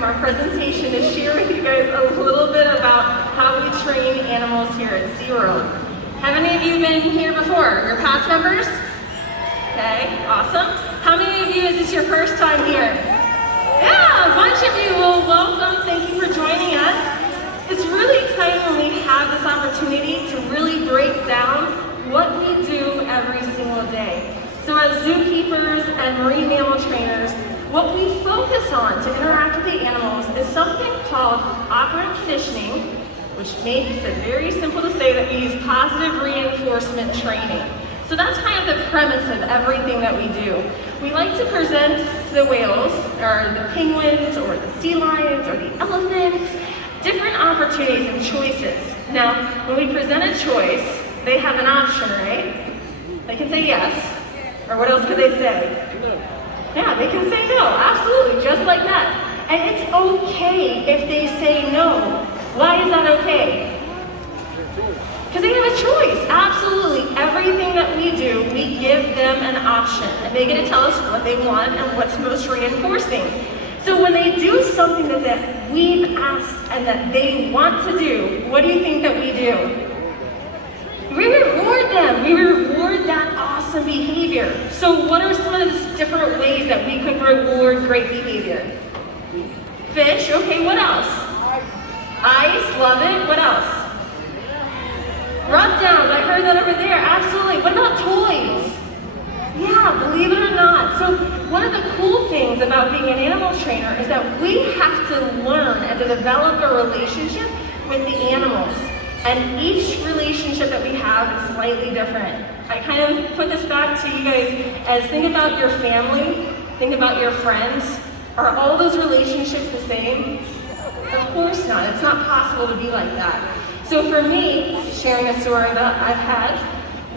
from our presentation to share with you guys a little bit about how we train animals here at SeaWorld. Have any of you been here before? Your past members? Okay, awesome. How many of you, is this your first time here? Yeah, a bunch of you. Well, welcome. Thank you for joining us. It's really exciting when we have this opportunity to really break down what we do every single day. So as zookeepers and marine mammal trainers, what we focus on to interact with the animals is something called operant conditioning, which makes it very simple to say that we use positive reinforcement training. So that's kind of the premise of everything that we do. We like to present the whales, or the penguins, or the sea lions, or the elephants, different opportunities and choices. Now, when we present a choice, they have an option, right? They can say yes, or what else could they say? Yeah, they can say no, absolutely, just like that. And it's okay if they say no. Why is that okay? Because they have a choice, absolutely. Everything that we do, we give them an option, and they get to tell us what they want and what's most reinforcing. So when they do something that we've asked and that they want to do, what do you think that we do? We reward them. We reward that awesome behavior. So what are some of the different ways that we could reward great behavior? Fish, okay, what else? Ice, love it. What else? Rub downs, I heard that over there, absolutely. What about toys? Yeah, believe it or not. So one of the cool things about being an animal trainer is that we have to learn and to develop a relationship with the animals. And each relationship that we have is slightly different. I kind of put this back to you guys as think about your family, think about your friends. Are all those relationships the same? Of course not. It's not possible to be like that. So for me, sharing a story that I've had,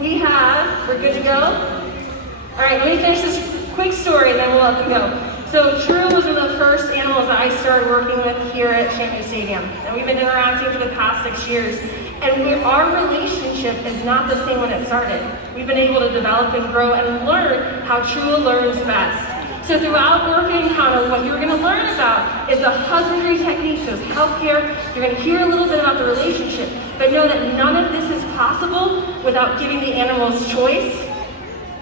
we're good to go? All right, let me finish this quick story and then we'll let them go. So True was one of the first animals that I started working with here at Champaign Stadium. And we've been interacting for the past 6 years. And our relationship is not the same when it started. We've been able to develop and grow and learn how True learns best. So throughout working encounter, what you're going to learn about is the husbandry techniques, those healthcare. You're going to hear a little bit about the relationship, but know that none of this is possible without giving the animals choice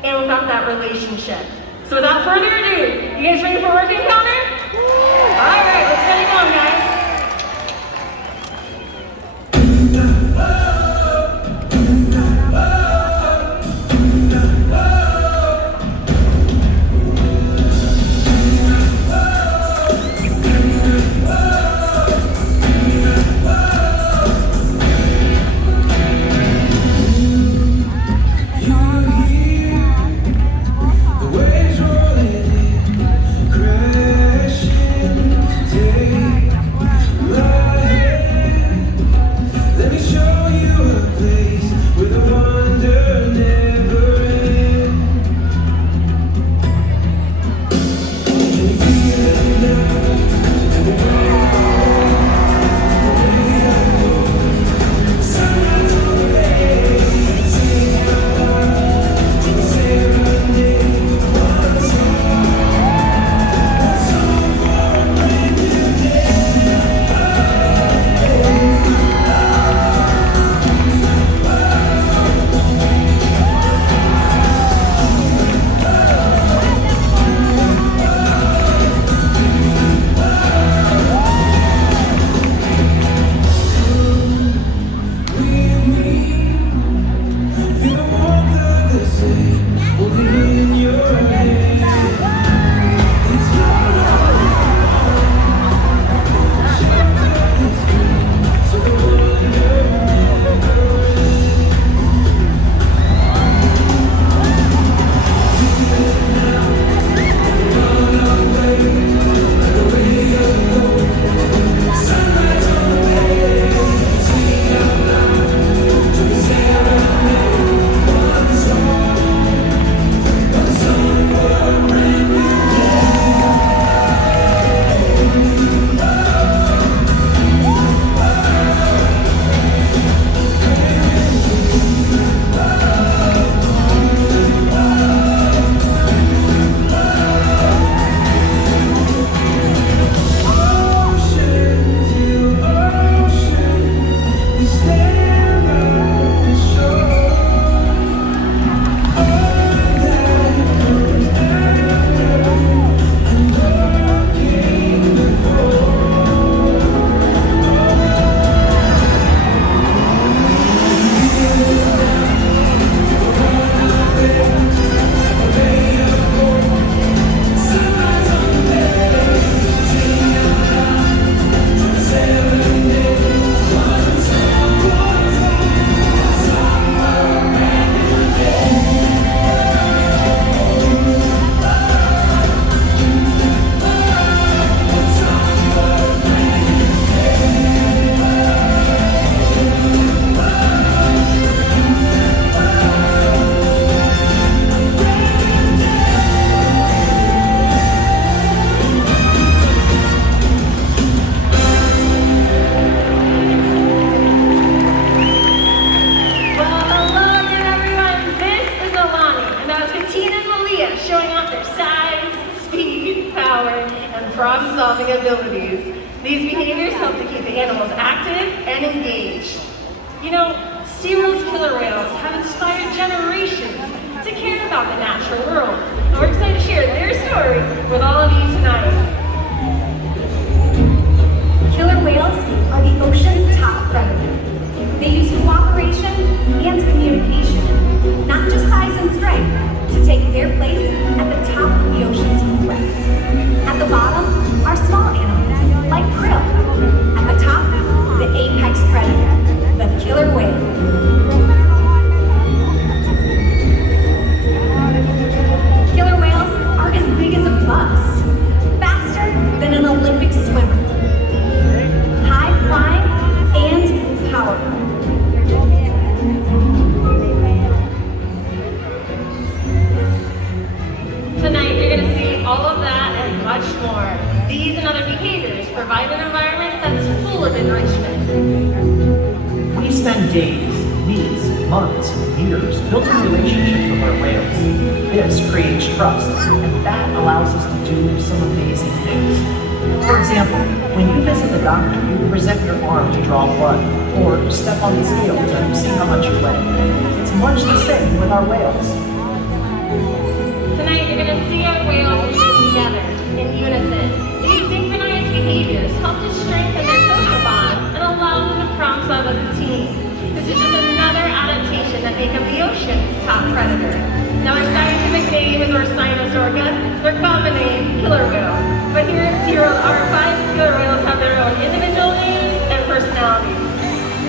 and without that relationship. So without further ado, you guys ready for work encounter? All right, let's get it going, guys. The waves rolling in, crazy. These behaviors help to keep the animals active and engaged. You know, SeaWorld's killer whales have inspired generations to care about the natural world. And we're excited to share their story with all of you tonight. Killer whales are the ocean's top predator. They use cooperation and communication, not just size and strength, to take their place at the top of the ocean's play. At the bottom are small animals, like krill. At the top, the apex predator, the killer whale. Killer whales are as big as a bus, faster than an Olympic swimmer, high-flying and powerful. Tonight, you're going to see all of that and much more. These and other behaviors provide an environment that's full of enrichment. We spend days, weeks, months, and years building relationships with our whales. This creates trust, and that allows us to do some amazing things. For example, when you visit the doctor, you present your arm to draw blood, or step on the scale to see how much you weigh. It's much the same with our whales. Tonight, you're going to see our whales move together in unison. These synchronized behaviors help to strengthen their social bonds and allow them to problem solve as a team. This is just another adaptation that make them the ocean's top predator. Now, our scientific name is Orca, their common name, killer whale. But here at SeaWorld, our 5 killer whales have their own individual names and personalities.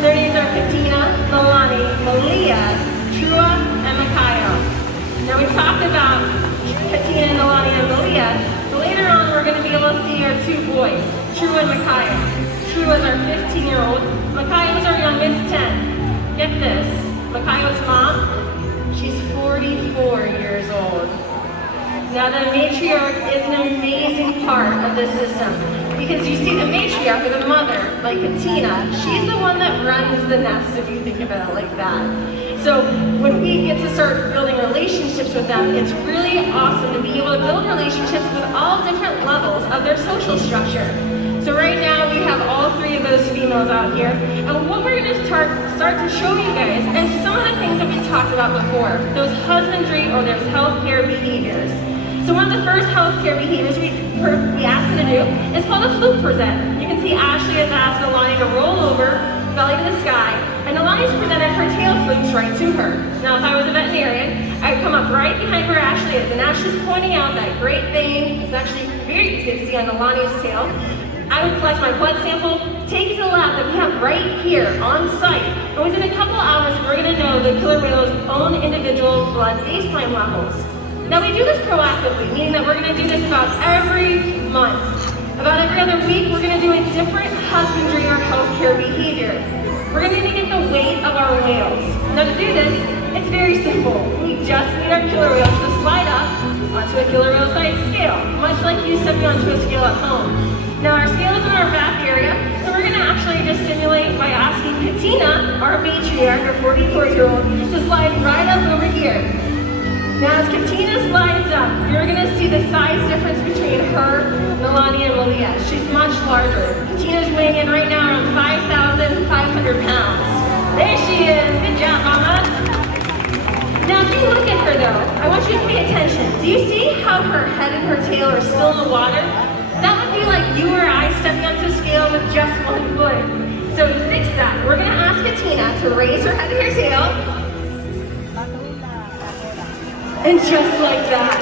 Their names are Katina, Milani, Malia, Trua, and Makayo. Now, we talked about Katina, Milani, and Malia, but later on we're going to be able to see our 2 boys, Trua and Makayo. Trua is our 15-year-old, Makayo is our youngest, 10. Get this, Makayo's mom, she's 44 years old. Now the matriarch is an amazing part of this system because you see the matriarch or the mother, like Katina, she's the one that runs the nest if you think about it like that. So when we get to start building relationships with them, it's really awesome to be able to build relationships with all different levels of their social structure. So right now we have all 3 of those females out here, and what we're going to start to show you guys is some of the things that we talked about before, those husbandry or those healthcare behaviors. So one of the first healthcare behaviors we asked them to do is called a fluke present. You can see Ashley has asked Alani to roll over, belly to the sky, and Alani's presented her tail flukes right to her. Now if I was a veterinarian, I'd come up right behind where Ashley is, and Ashley's pointing out that great thing. It's actually very easy to see on Alani's tail. I would collect my blood sample, take it to the lab that we have right here on site, and within a couple hours we're going to know the killer whale's own individual blood baseline levels. Now we do this proactively, meaning that we're going to do this about every month. About every other week, we're going to do a different husbandry or healthcare behavior. We're going to need to get the weight of our whales. Now to do this, it's very simple. We just need our killer whales to slide up onto a killer whale size scale, much like you stepping onto a scale at home. Now our scale is in our back area, so we're going to actually just simulate by asking Katina, our matriarch, our 44-year-old, to slide right up over here. Now as Katina slides up, you're going to see the size difference between her, Milani, and Malia. She's much larger. Katina's weighing in right now around 5,500 pounds. There she is. Good job, Mama. Now if you look at her though, I want you to pay attention. Do you see how her head and her tail are still in the water? That would be like you or I stepping onto a scale with just 1 foot. So to fix that, we're going to ask Katina to raise her head and her tail. And just like that,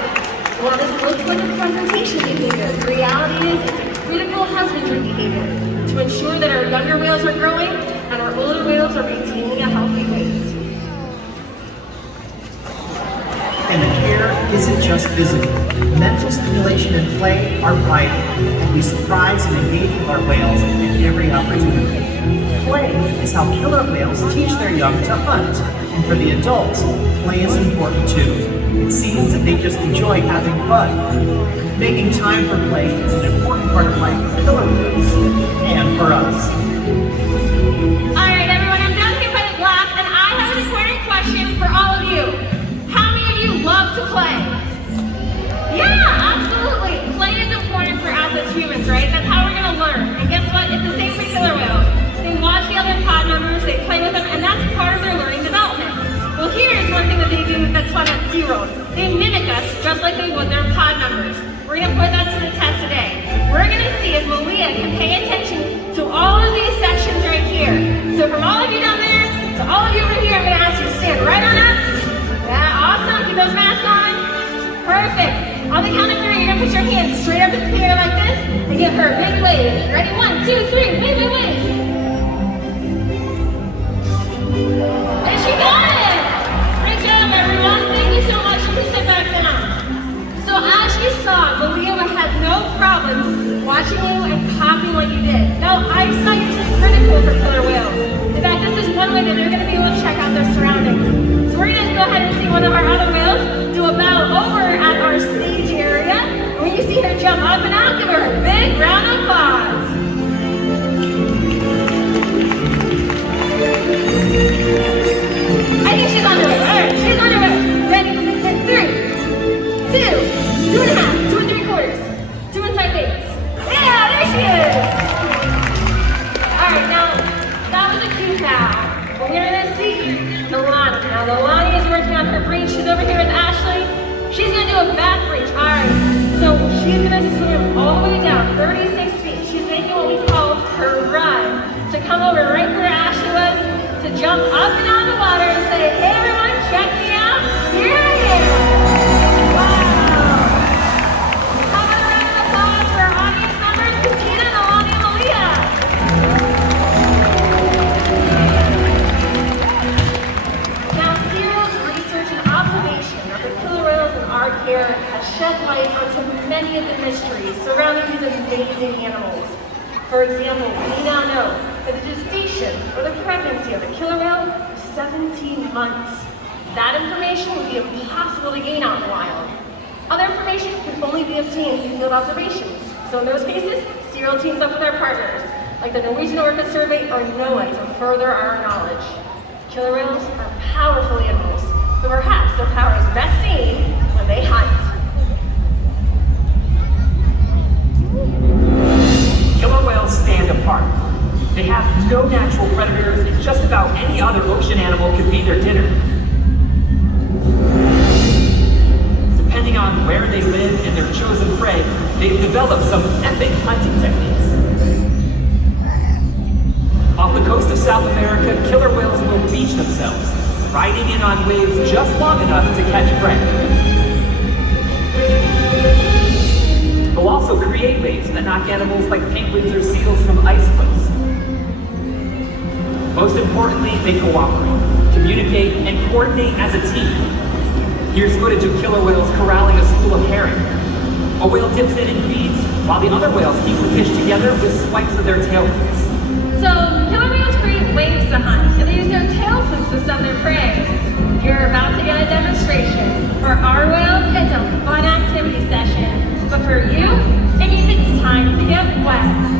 while this looks like a presentation behavior, the reality is it's a critical husbandry behavior to ensure that our younger whales are growing and our older whales are maintaining a healthy weight. And the care isn't just physical. Mental stimulation and play are vital, and we surprise and engage with our whales at every opportunity. Play is how killer whales teach their young to hunt, and for the adults, play is important too. It seems that they just enjoy having fun. Making time for play is an important part of life for killer whales, and for us. Alright everyone, I'm done here by the glass, and I have an important question for all of you. How many of you love to play? Yeah, absolutely. Play is important for us as humans, right? That's how we're going to learn. And guess put your hands straight up in the air like this and give her a big wave. Ready? 1, 2, 3, wave, wave, wave. And she got it! Great job, everyone. Thank you so much. You can sit back down. So as you saw, Malia had no problem watching you and copying what you did. Now, eyesight is critical for killer whales. In fact, this is one way that they're going to be able to check out their surroundings. So we're going to go ahead and see one of our other whales do a bow over at our stage area. And when you see her jump up and out, give her a big round of applause. I think she's on her way. All right, she's on her way. Ready? 3, 2, 2.5, 2 3/4, 2 8. Yeah, there she is. All right, now that was a cute bow. But we're gonna see Nalani. Now Nalani is working on her breach. She's over here with Ashley. She's gonna do a back breach. All right, so she's gonna swim all the way down 36 feet. She's making what we call her run to come over right where Ashley was, to jump up and out of the water and say, hey everyone, check me out. Here I am. Wow. How about a round of applause for our audience members, Katina, Nalani, and Malia. Now, Cyril's research and observation of the killer whales in our care has shed light onto many of the mysteries surrounding these amazing animals. For example, we now know that the gestation or the pregnancy of a killer whale is 17 months. That information would be impossible to gain out in the wild. Other information can only be obtained through field observations. So in those cases, Cyril teams up with our partners, like the Norwegian Orca Survey or NOAA, to further our knowledge. Killer whales are powerful animals, but perhaps their power is best seen when they hunt. Killer whales stand apart. They have no natural predators, and just about any other ocean animal could be their dinner. Depending on where they live and their chosen prey, they've developed some epic hunting techniques. Off the coast of South America, killer whales will beach themselves, riding in on waves just long enough to catch prey. They'll also create waves that knock animals like penguins or seals from ice cliffs. Most importantly, they cooperate, communicate, and coordinate as a team. Here's footage of killer whales corralling a school of herring. A whale dips in and feeds, while the other whales keep the fish together with swipes of their tail fins. So, killer whales create waves to hunt, and they use their tail fins to stun their prey. You're about to get a demonstration. For our whales, it's a fun activity session. But for you, it means it's time to get wet.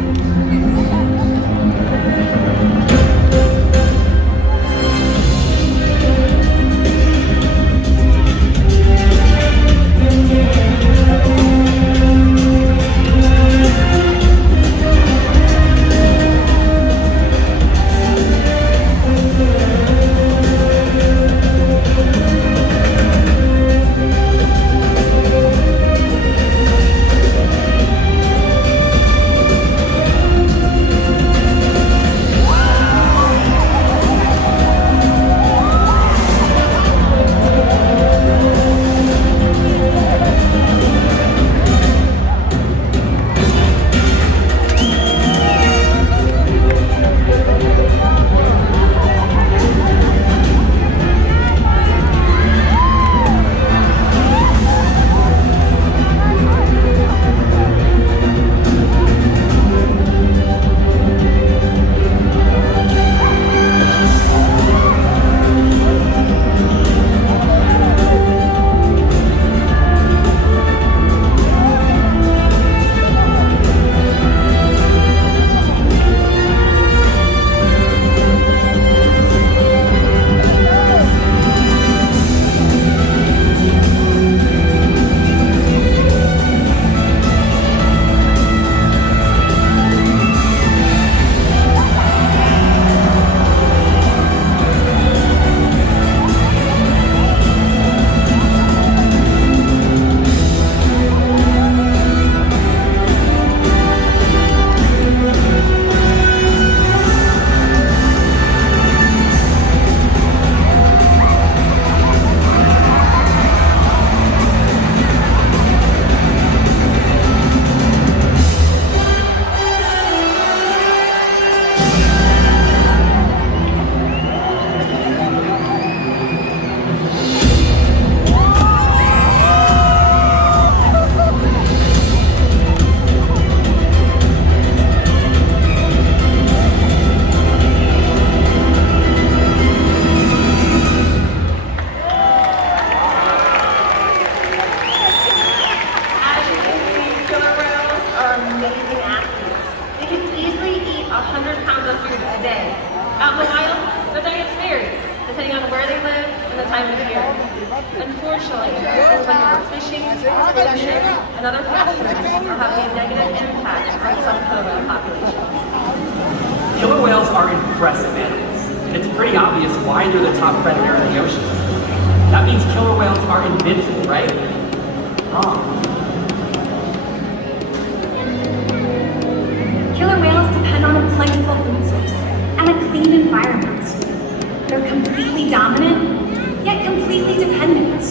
100 pounds of food a day. Out in the wild, their diets vary, depending on where they live and the time of year. Unfortunately, things like overfishing, pollution, and other factors are having a negative impact on some killer whale populations. Killer whales are impressive animals, and it's pretty obvious why they're the top predator in the ocean. That means killer whales are invincible, right? Wrong. Killer whales depend on a plentiful food source and a clean environment. They're completely dominant, yet completely dependent.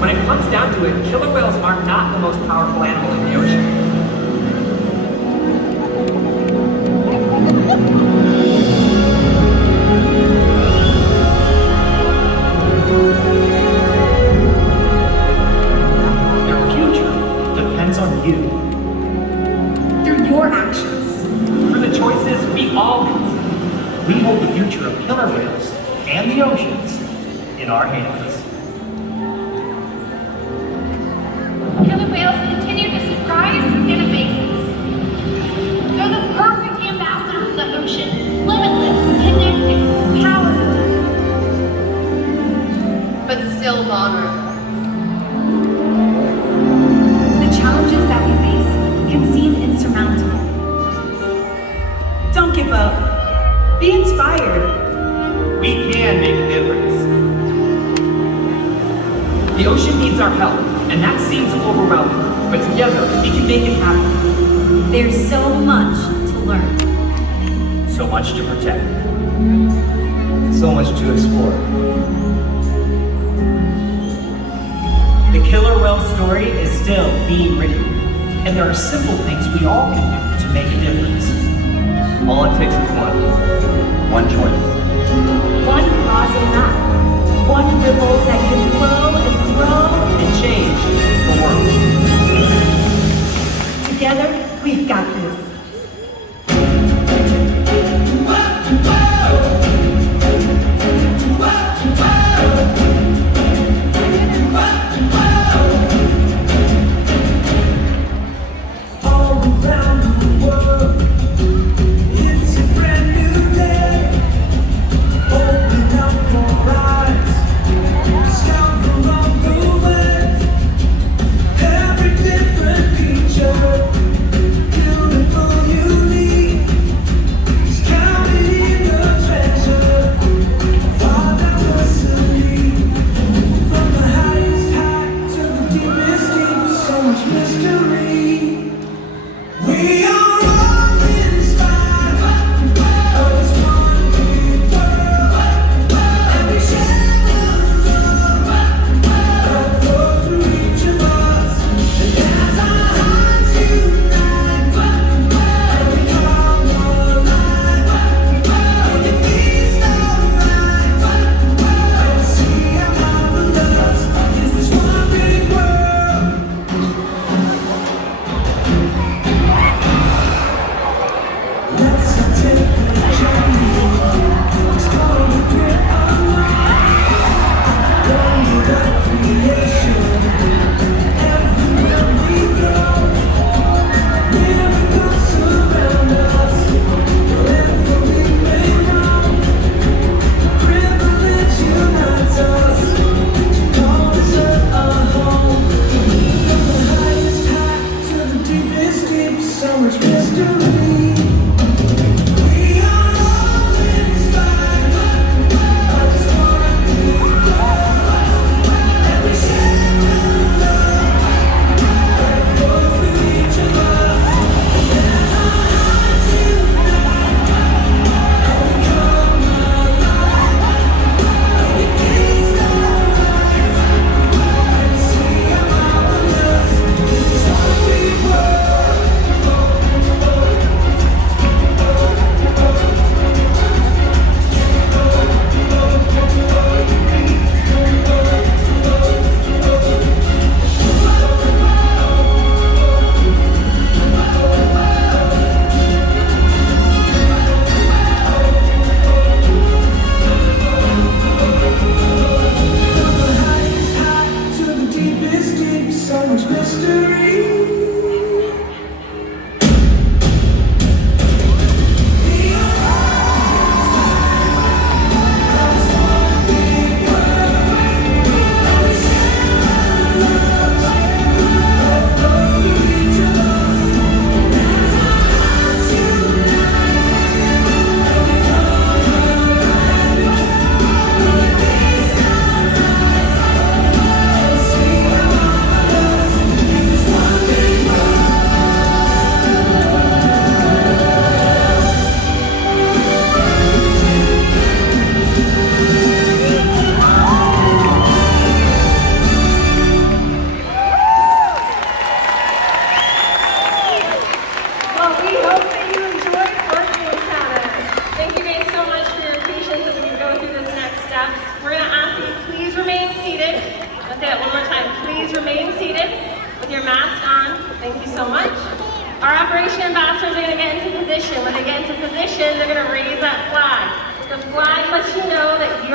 When it comes down to it, killer whales are not the most powerful animal in the ocean. Their future depends on you. Through your actions. Through the choices we all make. We hold the future of killer whales and the oceans in our hands. Killer whales continue to surprise and amaze us. They're the perfect ambassadors of the ocean, limitless, connected, powerful, but still vulnerable. The challenges that we face can seem insurmountable. Don't give up. Be inspired. We can make a difference. The ocean needs our help, and that seems overwhelming, but together we can make it happen. There's so much to learn. So much to protect. So much to explore. The killer whale story is still being written, and there are simple things we all can do to make a difference. All it takes is one choice. One cause enough. One ripple that can grow and grow. And change the world. Together, we've got this. mask on. Thank you so much. Our operation ambassadors are going to